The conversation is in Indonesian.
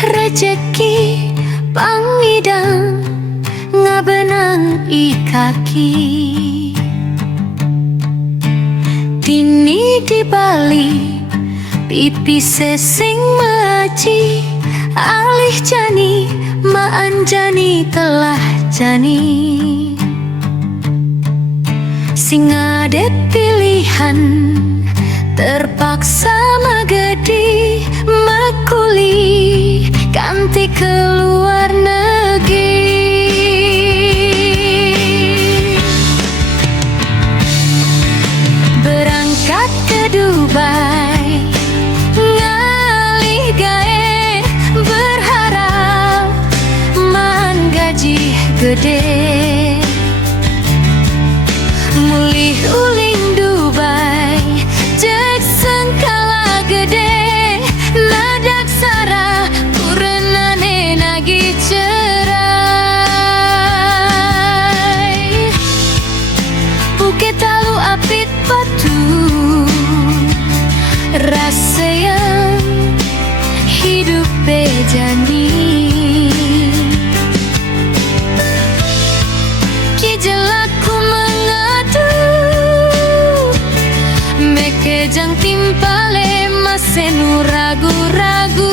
rejeki pangidang ngabenang ikaki tini di Bali pipi sesing maji alih jani maan jani telah jani sing ade pilihan terpaksa magedi makuli ganti keluar negeri berangkat ke Dubai ngalih gae berharap man gaji gede mulih uling Dubai jek sengkala gede nadak sara kurenane nagi cerai Bukit Talu apit batu rasa yang hidup bejani kijelaku mengadu mekejang timpale masenu ragu-ragu